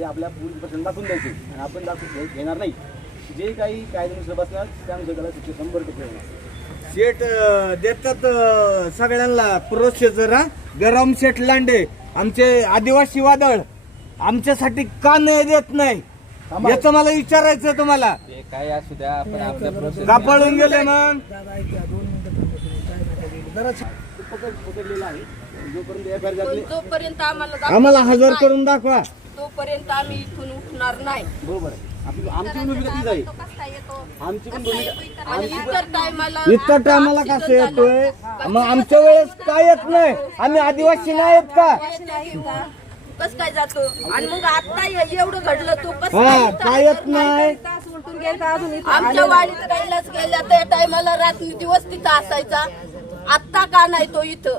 हे आप आपल्या पूर्वीपासून दाखवून द्यायचे आणि आपण दाखवून घेणार नाही जे काही कायदेनुसार बसणार त्यानुसार तिथे संपर्क ठेवणार शेट देतात सगळ्यांना पुरस्य जरा गरम शेट लांडे आमचे आदिवासी वादळ आमच्यासाठी का नाही देत नाही याच मला विचारायचं तुम्हाला काय असू द्या आपण आपल्या कापडून गेले मग पकडलेला आहे जोपर्यंत आम्हाला हजर करून दाखवा दा दा दा दा दा दा दा दा तोपर्यंत आम्ही इथून उठणार नाही आम्ही आदिवासी नाही कस काय जातो आणि मग आता एवढं घडलं तो काय येत नाही आमच्या वाडीत राहिलाच गेल्या त्या टायमाला दिवस तिथं असायचा आत्ता का नाही तो इथं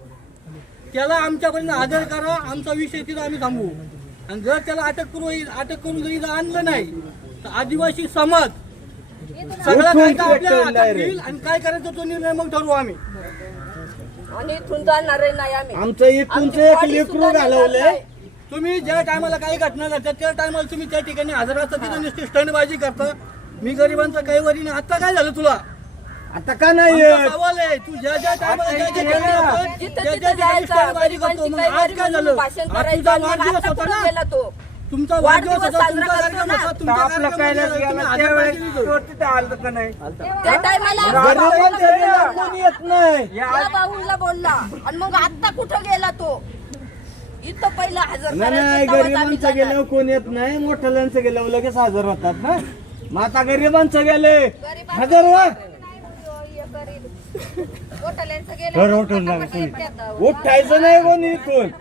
त्याला आमच्यापर्यंत हजर करा आमचा विषय तिथं आम्ही थांबवू आणि जर त्याला अटक करू येईल अटक करून आणलं नाही तर आदिवासी समाज सगळ्या काय करायचं तो निर्णय मग ठरवू आम्ही आणि तुम्ही ज्या टायमाला काही घटना घडतात त्या टायमाला तुम्ही त्या ठिकाणी हजार तिथं नुसती स्टंडबाजी करता मी गरिबांचा काही वरी आता काय झालं तुला आता का नाही तू ज्याल तो तुमचा वाढवतो कोण येत नाही बाजला बोलला आणि मग आता कुठं गेला तो इथं पहिला गरिबांचं गेल्यावर कोण येत नाही गेलं लगेच हजर होतात ना माता गरीबांचं गेले हजार उठायचं नाही इथून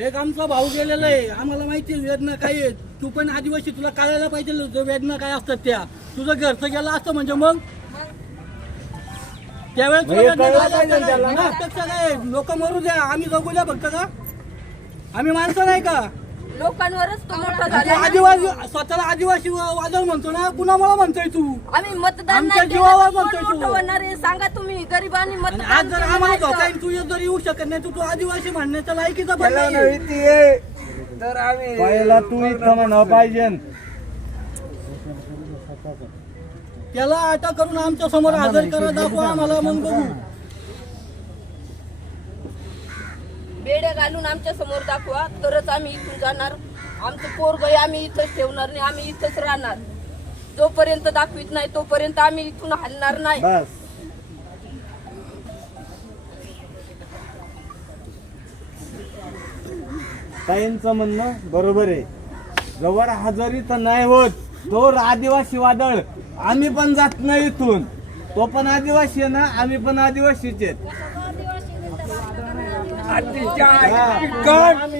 एक आमचा भाऊ गेलेला आहे आम्हाला माहिती वेदना काय काही तू पण आदिवासी तुला कळायला पाहिजे वेदना काय असतात त्या तुझं घरचं गेला असतं म्हणजे मग त्यावेळेस काय लोक मरू द्या आम्ही जगू द्या फक्त का आम्ही माणसं नाही का लोकांवरच आदिवासी स्वतःला आदिवासी वादळ म्हणतो ना कुणामुळे म्हणतोय तू आम्ही मतदान जीवावर तू सांगा तुम्ही गरीबांनी मत जर तू जर येऊ शकत नाही तू तू आदिवासी म्हणण्याच्या लायकीचा पहिला तू इथं म्हण पाहिजे त्याला अटक करून आमच्या समोर हजर करा दाखवा आम्हाला मग बघू बेड्या घालून आमच्या समोर दाखवा तरच आम्ही इथून जाणार आमचं पोरग आम्ही इथंच ठेवणार नाही आम्ही इथंच राहणार जोपर्यंत दाखवित नाही तोपर्यंत आम्ही इथून हलणार नाही ताईंचं म्हणणं बरोबर आहे जवळ हजरी तर नाही होत तो आदिवासी वादळ आम्ही पण जात नाही इथून तो पण आदिवासी आहे ना आम्ही पण आदिवासी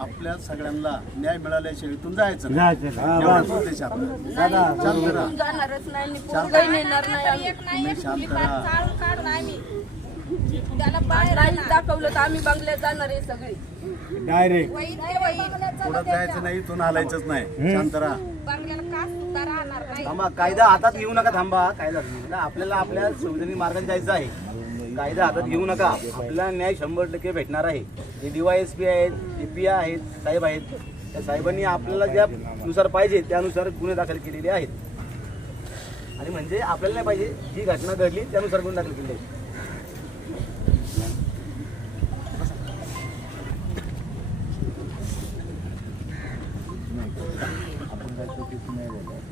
आपल्या सगळ्यांना न्याय मिळाल्याच्या इथून जायचं दाखवलं आम्ही बंगल्यात जाणार नाही इथून हायचंच नाही कायदा आताच येऊ नका थांबा कायदा आपल्याला आपल्या शिवसेने मार्गाने जायचं आहे कायदा हातात घेऊ नका आपला न्याय शंभर टक्के भेटणार आहे जे पीआ आहेत आहेत साहेब आहेत त्या साहेबांनी आपल्याला ज्यानुसार आप पाहिजे त्यानुसार गुन्हे दाखल केलेले आहेत आणि म्हणजे आपल्याला नाही पाहिजे जी घटना घडली त्यानुसार गुन्हे दाखल केले आहेत